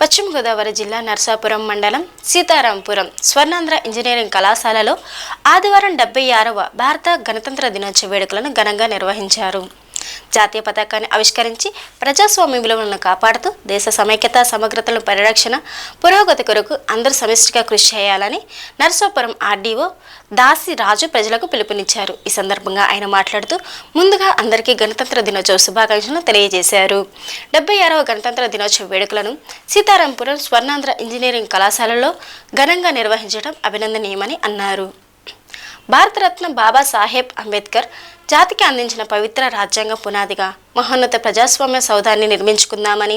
పశ్చిమ గోదావరి జిల్లా నర్సాపురం మండలం సీతారాంపురం స్వర్ణాంధ్ర ఇంజనీరింగ్ కళాశాలలో ఆదివారం 76వ భారత గణతంత్ర దినోత్సవ వేడుకలను ఘనంగా నిర్వహించారు. జాతీయ పతాకాన్ని ఆవిష్కరించి ప్రజాస్వామ్య విలువలను కాపాడుతూ దేశ సమైక్యత సమగ్రతలను పరిరక్షణ పురోగతి కొరకు అందరూ సమిష్టిగా కృషి చేయాలని నర్సాపురం ఆర్డీఓ దాసి రాజు ప్రజలకు పిలుపునిచ్చారు. ఈ సందర్భంగా ఆయన మాట్లాడుతూ ముందుగా అందరికీ గణతంత్ర దినోత్సవ శుభాకాంక్షలను తెలియజేశారు. 76వ గణతంత్ర దినోత్సవ వేడుకలను సీతారాంపురం స్వర్ణాంధ్ర ఇంజనీరింగ్ కళాశాలలో ఘనంగా నిర్వహించడం అభినందనీయమని అన్నారు. భారతరత్న బాబాసాహెబ్ అంబేద్కర్ జాతికి అందించిన పవిత్ర రాజ్యాంగ పునాదిగా మహోన్నత ప్రజాస్వామ్య సౌధాన్ని నిర్మించుకుందామని,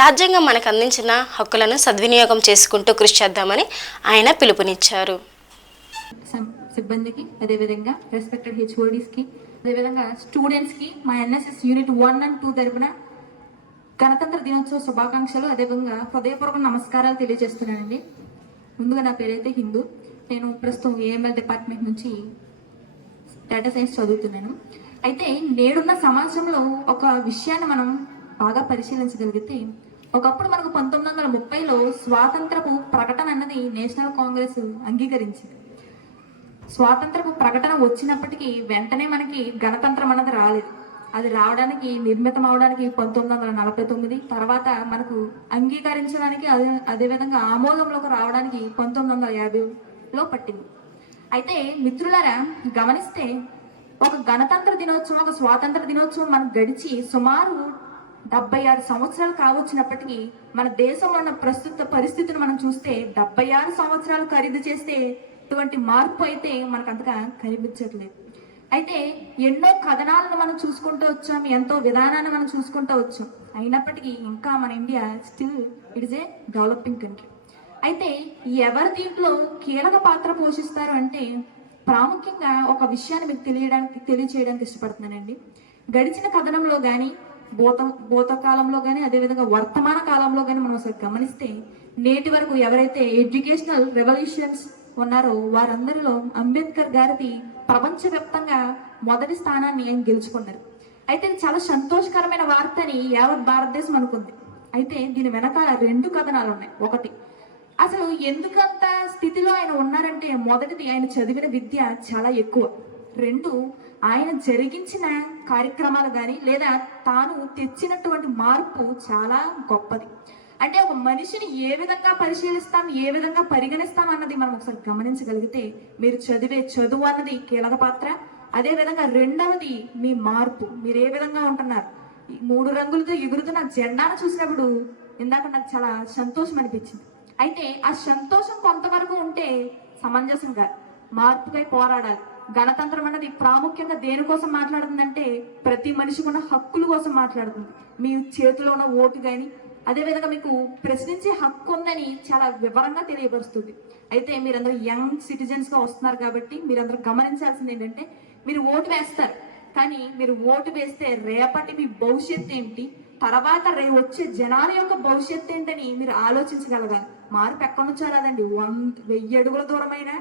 రాజ్యాంగం మనకు అందించిన హక్కులను సద్వినియోగం చేసుకుంటూ కృషి చేద్దామని ఆయన పిలుపునిచ్చారు. సిబ్బందికి, అదేవిధంగా రెస్పెక్టెడ్ హెచ్ఓడీస్కి, అదేవిధంగా స్టూడెంట్స్కి మా ఎన్ఎస్ఎస్ యూనిట్ 1 and 2 తరపున గణతంత్ర దినోత్సవ శుభాకాంక్షలు, అదేవిధంగా హృదయపూర్వక నమస్కారాలు తెలియజేస్తున్నానండి. ముందుగా నా పేరైతే హిందూ. నేను ప్రస్తుతం ఏఎంఎల్ డిపార్ట్మెంట్ నుంచి డేటా సైన్స్ చదువుతున్నాను. అయితే నేడున్న సమాజంలో ఒక విషయాన్ని మనం బాగా పరిశీలించగలిగితే, ఒకప్పుడు మనకు 1930లో స్వాతంత్రపు ప్రకటన అన్నది నేషనల్ కాంగ్రెస్ అంగీకరించింది. స్వాతంత్రపు ప్రకటన వచ్చినప్పటికీ వెంటనే మనకి గణతంత్రం అన్నది రాలేదు. అది రావడానికి, నిర్మితం అవడానికి 1949, తర్వాత మనకు అంగీకరించడానికి, అదేవిధంగా ఆమోదంలోకి రావడానికి 1950లో పట్టింది. అయితే మిత్రులారా, గమనిస్తే ఒక గణతంత్ర దినోత్సవం, ఒక స్వాతంత్ర దినోత్సవం మనకు గడిచి సుమారు 76 సంవత్సరాలు కావచ్చినప్పటికీ మన దేశంలో ఉన్న ప్రస్తుత పరిస్థితిని మనం చూస్తే 76 సంవత్సరాలు ఖరీదు చేస్తే ఇటువంటి మార్పు అయితే మనకు అంతగా కనిపించట్లేదు. అయితే ఎన్నో కథనాలను మనం చూసుకుంటూ వచ్చాం, ఎంతో విధానాన్ని మనం చూసుకుంటూ వచ్చాం. అయినప్పటికీ ఇంకా మన India still it is a developing country. అయితే ఎవరు దీంట్లో కీలక పాత్ర పోషిస్తారు అంటే, ప్రాముఖ్యంగా ఒక విషయాన్ని మీకు తెలియచేయడానికి ఇష్టపడుతున్నానండి. గడిచిన కథనంలో కానీ, భూతకాలంలో కానీ, అదేవిధంగా వర్తమాన కాలంలో కానీ మనం ఒకసారి గమనిస్తే, నేటి వరకు ఎవరైతే ఎడ్యుకేషనల్ రెవల్యూషన్స్ ఉన్నారో వారందరిలో అంబేద్కర్ గారిది ప్రపంచవ్యాప్తంగా మొదటి స్థానాన్ని ఆయన గెలుచుకున్నారు. అయితే ఇది చాలా సంతోషకరమైన వార్త అని యావత్ భారతదేశం అనుకుంది. అయితే దీని వెనకాల 2 కథనాలు ఉన్నాయి. ఒకటి, అసలు ఎందుకంత స్థితిలో ఆయన ఉన్నారంటే, మొదటిది ఆయన చదివిన విద్య చాలా ఎక్కువ. 2, ఆయన జరిగించిన కార్యక్రమాలు కానీ లేదా తాను తెచ్చినటువంటి మార్పు చాలా గొప్పది. అంటే ఒక మనిషిని ఏ విధంగా పరిశీలిస్తాం, ఏ విధంగా పరిగణిస్తాం అన్నది మనం ఒకసారి గమనించగలిగితే, మీరు చదివే చదువు అన్నది కీలక పాత్ర. అదేవిధంగా రెండవది మీ మార్పు, మీరు ఏ విధంగా ఉంటున్నారు. 3 రంగులతో ఎగురుతున్న జెండాను చూసినప్పుడు ఇందాక నాకు చాలా సంతోషం అనిపించింది. అయితే ఆ సంతోషం కొంతవరకు ఉంటే సమంజసంగా మార్పుపై పోరాడాలి. గణతంత్రం అన్నది ప్రాముఖ్యంగా దేనికోసం మాట్లాడుతుందంటే, ప్రతి మనిషికి ఉన్న హక్కుల కోసం మాట్లాడుతుంది. మీ చేతిలో ఉన్న ఓటు కానీ, అదేవిధంగా మీకు ప్రశ్నించే హక్కు ఉందని చాలా వివరంగా తెలియపరుస్తుంది. అయితే మీరందరూ యంగ్ సిటిజన్స్గా వస్తున్నారు కాబట్టి మీరందరూ గమనించాల్సింది ఏంటంటే, మీరు ఓటు వేస్తారు, కానీ మీరు ఓటు వేస్తే రేపటి మీ భవిష్యత్తు ఏంటి, తర్వాత వచ్చే జనాల యొక్క భవిష్యత్తు ఏంటని మీరు ఆలోచించగలగాలి. మార్పు ఎక్కడి నుంచో రాదండి. 1000 అడుగుల దూరమైనా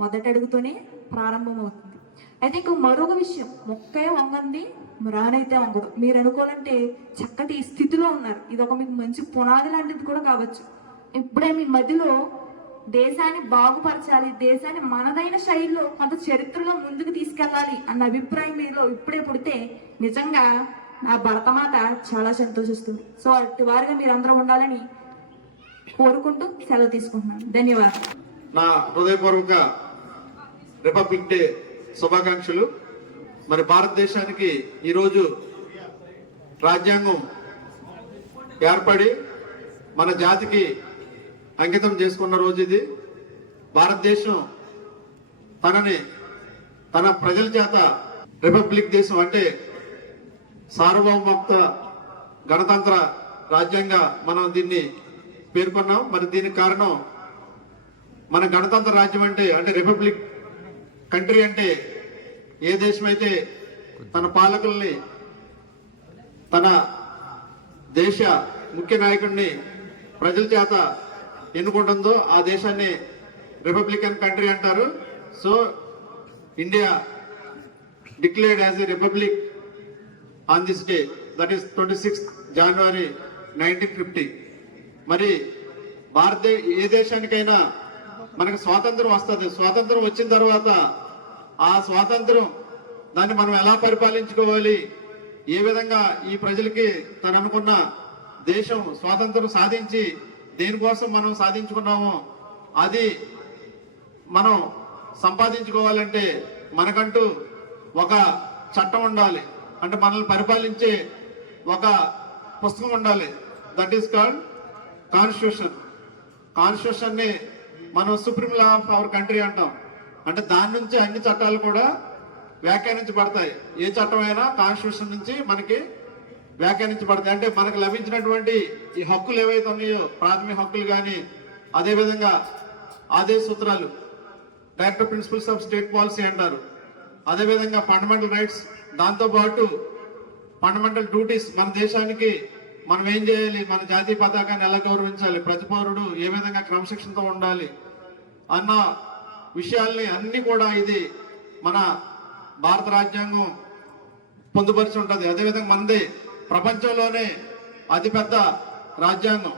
మొదటి అడుగుతోనే ప్రారంభమవుతుంది. అయితే ఇంకో మరొక విషయం, మొక్కే వంగంది మ్రానైతే వంగదు. మీరు అనుకోవాలంటే చక్కటి స్థితిలో ఉన్నారు. ఇది ఒక మీకు మంచి పునాది లాంటిది కూడా కావచ్చు. ఇప్పుడే మీ మధ్యలో దేశాన్ని బాగుపరచాలి, దేశాన్ని మనదైన శైలిలో కొంత చరిత్రలో ముందుకు తీసుకెళ్ళాలి అన్న అభిప్రాయం మీలో ఇప్పుడే పుడితే నిజంగా నా భరతమాత చాలా సంతోషిస్తుంది. సో అటు వారిగా మీరందరూ ఉండాలని కోరుకుంటూ సెలవు తీసుకుంటున్నాను. ధన్యవాదాలు. నా హృదయపూర్వక రిపబ్లిక్ డే శుభాకాంక్షలు. మరి భారతదేశానికి ఈరోజు రాజ్యాంగం ఏర్పడి మన జాతికి అంకితం చేసుకున్న రోజు ఇది. భారతదేశం తన ప్రజల చేత రిపబ్లిక్ దేశం అంటే సార్వభౌమత్వ గణతంత్ర రాజ్యంగా మనం దీన్ని పేర్కొన్నాం. మరి దీనికి కారణం, మన గణతంత్ర రాజ్యం అంటే రిపబ్లిక్ కంట్రీ అంటే ఏ దేశం అయితే తన పాలకుల్ని, తన దేశ ముఖ్య నాయకుడిని ప్రజల చేత ఎన్నుకుంటుందో ఆ దేశాన్ని రిపబ్లికన్ కంట్రీ అంటారు. So India declared as a republic on this day, that is 26th January 1950. మరి ఏ దేశానికైనా మనకు స్వాతంత్రం వస్తుంది. స్వాతంత్రం వచ్చిన తర్వాత ఆ స్వాతంత్రం దాన్ని మనం ఎలా పరిపాలించుకోవాలి, ఏ విధంగా ఈ ప్రజలకి తను అనుకున్న దేశం స్వాతంత్రం సాధించి దేనికోసం మనం సాధించుకున్నామో అది మనం సంపాదించుకోవాలంటే మనకంటూ ఒక చట్టం ఉండాలి. అంటే మనల్ని పరిపాలించే ఒక పుస్తకం ఉండాలి. That is called constitution. Constitution ని మనం supreme law of our country అంటాం. అంటే దాని నుంచి అన్ని చట్టాలు కూడా వ్యాఖ్యానించబడతాయి. ఏ చట్టమైనా కాన్స్టిట్యూషన్ నుంచి మనకి వ్యాఖ్యానించబడతాయి. అంటే మనకు లభించినటువంటి ఈ హక్కులు ఏవైతే ఉన్నాయో, ప్రాథమిక హక్కులు కానీ, అదేవిధంగా ఆదేశ సూత్రాలు, directive principles of state policy అంటారు. అదేవిధంగా ఫండమెంటల్ రైట్స్, దాంతోపాటు ఫండమెంటల్ డ్యూటీస్, మన దేశానికి మనం ఏం చేయాలి, మన జాతీయ పతాకాన్ని ఎలా గౌరవించాలి, ప్రతి పౌరుడు ఏ విధంగా క్రమశిక్షణతో ఉండాలి అన్న విషయాల్ని అన్ని కూడా ఇది మన భారత రాజ్యాంగం పొందుపరిచి ఉంటుంది. అదేవిధంగా మనది ప్రపంచంలోనే అతిపెద్ద రాజ్యాంగం.